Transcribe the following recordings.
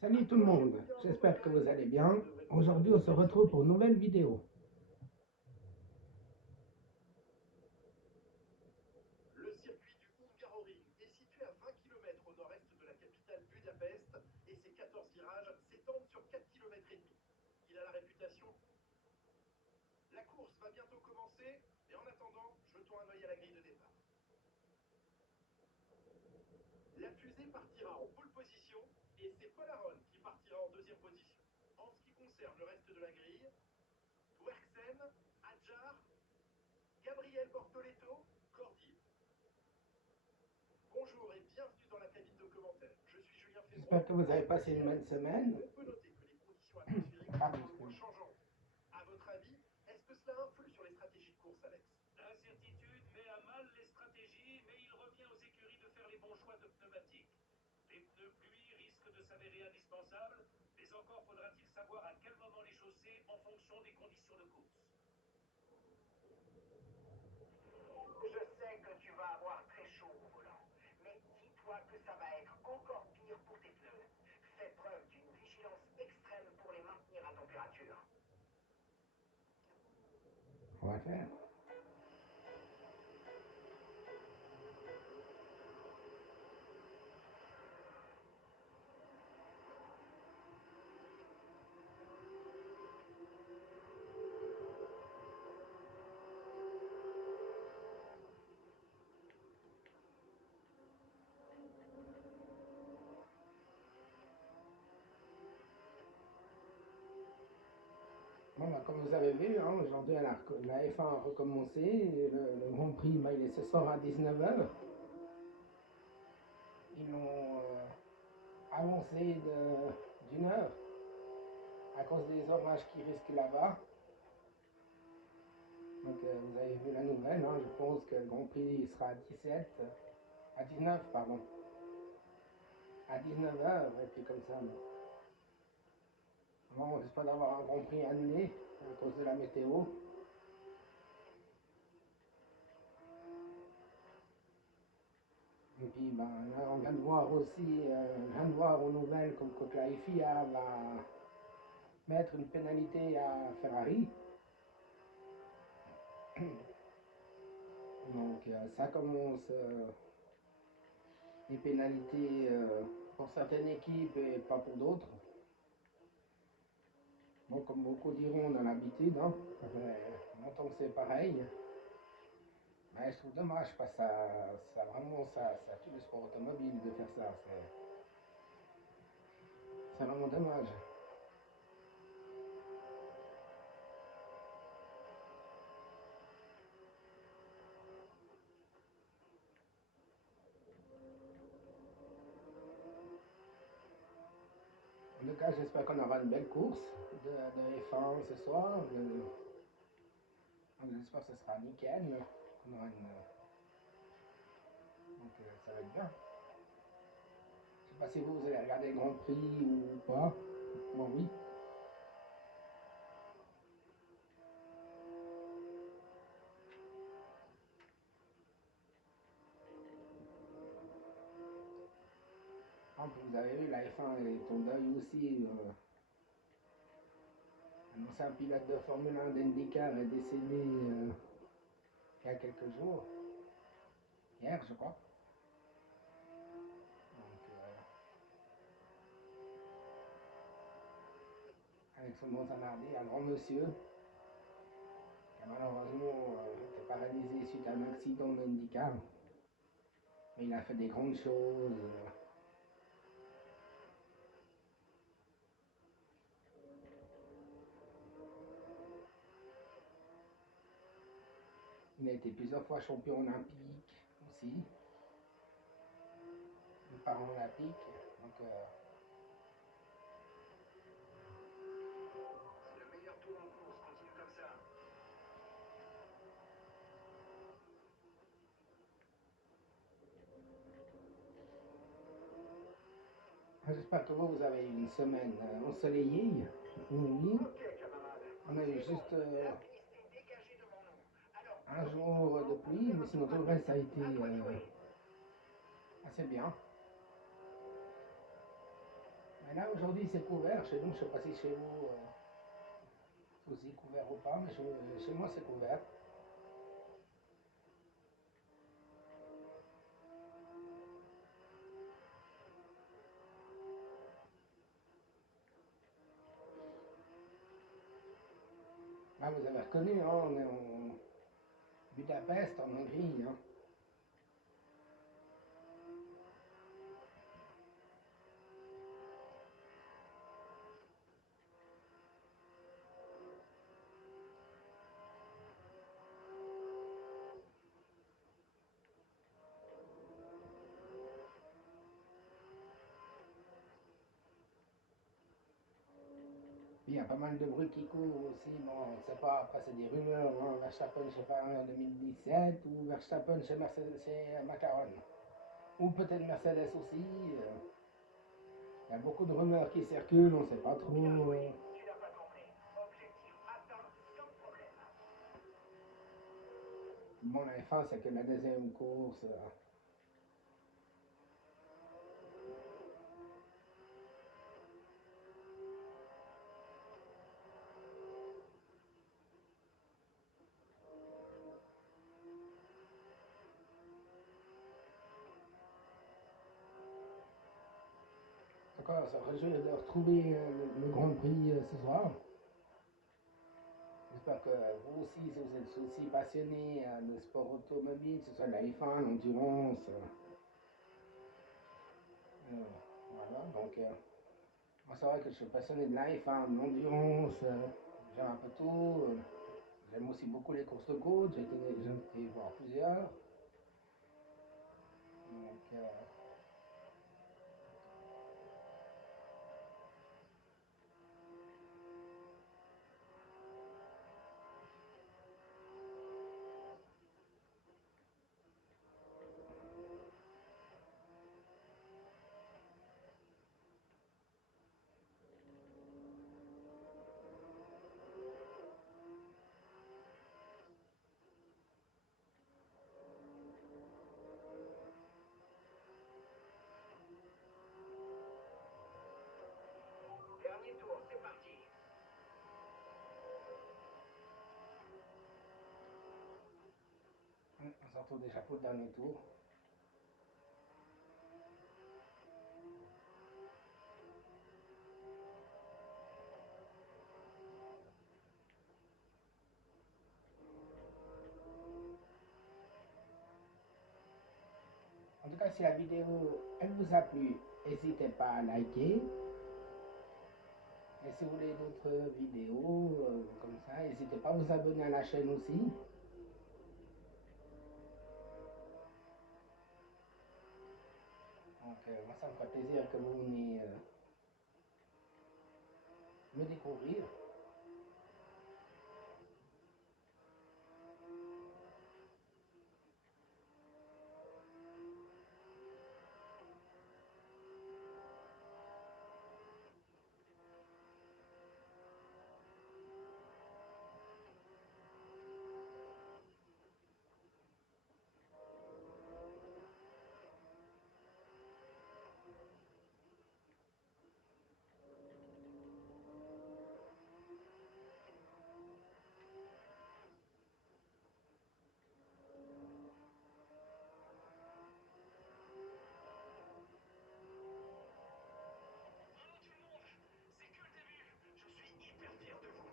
Salut tout le monde, j'espère que vous allez bien. Aujourd'hui, on se retrouve pour une nouvelle vidéo. Le circuit du Hungaroring est situé à 20 km au nord-est de la capitale Budapest et ses 14 virages s'étendent sur 4 km et demi. Il a la réputation. La course va bientôt commencer et en attendant, jetons un œil à la grille de départ. La fusée partira en pole position et c'est Paul Aron qui partira en deuxième position. En ce qui concerne le reste de la grille, Dwerksen, Adjar, Gabriel Bortoleto, Cordier. Bonjour et bienvenue dans la cabine de commentaires. Je suis Julien J'espère Fébraud. que vous avez passé une bonne semaine. On peut noter que les conditions atmosphériques sont pour le moins changeantes. À votre avis, est-ce que cela influe sur les stratégies de course, Alex? L'incertitude met à mal les stratégies, mais il revient aux écuries de faire les bons choix de pneumatiques. Les pneus pluie risquent de s'avérer indispensables, mais encore faudra-t-il savoir à quel moment les chausser en fonction des conditions de course. Je sais que tu vas avoir très chaud au volant, mais dis-toi que ça va être encore pire pour tes pneus. Fais preuve d'une vigilance extrême pour les maintenir à température. On va faire. Bon, bah, comme vous avez vu, hein, aujourd'hui la F1 a recommencé. Le Grand Prix, bah, il est ce soir à 19h. Ils l'ont avancé d'une heure à cause des orages qui risquent là-bas. Donc vous avez vu la nouvelle, hein, je pense que le Grand Prix sera à 19, pardon, à 19h, et puis comme ça. Bon, on risque pas d'avoir un Grand Prix annulé à cause de la météo. Et puis ben, là, on vient de voir aussi, on vient de voir aux nouvelles comme que la FIA va mettre une pénalité à Ferrari. Donc ça commence des pénalités pour certaines équipes et pas pour d'autres. Bon, comme beaucoup diront, on a l'habitude, hein. Ça fait longtemps que c'est pareil. Mais je trouve dommage parce que ça tue le sport automobile de faire ça. C'est vraiment dommage. En tout cas, j'espère qu'on aura une belle course de F1 ce soir. J'espère que ce sera nickel. On aura donc ça va être bien. Je sais pas si vous allez regarder le Grand Prix ou pas. Moi oui. Vous avez vu, la F1 est en deuil aussi. Un ancien pilote de Formule 1 d'IndyCar est décédé il y a quelques jours. Hier, je crois. Donc, Alexandre Zanardi, un grand monsieur, qui a malheureusement été paralysé suite à un accident d'IndyCar. Mais il a fait des grandes choses. Il a été plusieurs fois champion olympique aussi. Paralympique. Donc, C'est le meilleur tour en course, continue comme ça. j'espère que vous avez eu une semaine ensoleillée. Oui. Ok, camarade. On a eu C'est bon, juste la piste est dégagée devant nous. Alors, un jour de profitons-en pour pluie, faire mais un sinon tour tout le rapide. reste a été À toi de jouer. assez bien. Mais là, aujourd'hui, c'est couvert. Chez nous, je sais pas si chez vous, c'est aussi couvert ou pas, mais chez moi, c'est couvert. Ah, vous avez reconnu, hein, on est en Budapest, en Hongrie. Hein. Il y a pas mal de bruit qui court aussi. Bon, on ne sait pas, après, c'est des rumeurs. Hein. Verstappen chez Ferrari en 2017 ou Verstappen chez, Mercedes, chez McLaren. Ou peut-être Mercedes aussi. Il y a beaucoup de rumeurs qui circulent, on ne sait pas trop. Bien joué, tu n'as pas tremblé. Objectif atteint sans problème. Bon, la F1, c'est que la deuxième course. Encore, ça serait joli de retrouver le Grand Prix ce soir. J'espère que vous aussi, si vous êtes aussi passionné de sport automobile, que ce soit de la F1, l'endurance. Voilà, donc moi c'est vrai que je suis passionné de la F1, de l'endurance, j'aime un peu tout. J'aime aussi beaucoup les courses de côte, j'ai été voir plusieurs. Donc, Dernier tour, c'est parti. on se retrouve déjà pour le dernier tour. En tout cas, si la vidéo elle vous a plu, n'hésitez pas à liker. Et si vous voulez d'autres vidéos comme ça, n'hésitez pas à vous abonner à la chaîne aussi. Donc, moi, ça me ferait plaisir que vous veniez me découvrir. C'est que le début. Je suis hyper fier de vous.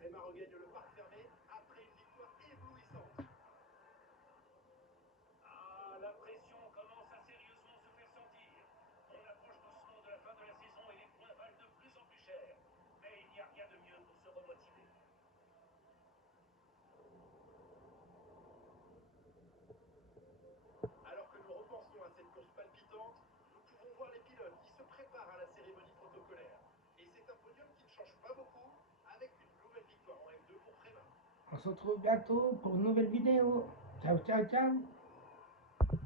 Tréma regagne le parc fermé après une victoire éblouissante. Ah, la pression commence à sérieusement se faire sentir. On approche doucement de la fin de la saison et les points valent de plus en plus cher. Mais il n'y a rien de mieux pour se remotiver. Alors que nous repensons à cette course palpitante, nous pouvons voir les pilotes qui se préparent à la cérémonie protocolaire. Et c'est un podium qui ne change pas beaucoup, avec une nouvelle victoire en F2 pour Tréma. On se retrouve bientôt pour une nouvelle vidéo. Ciao, ciao, ciao.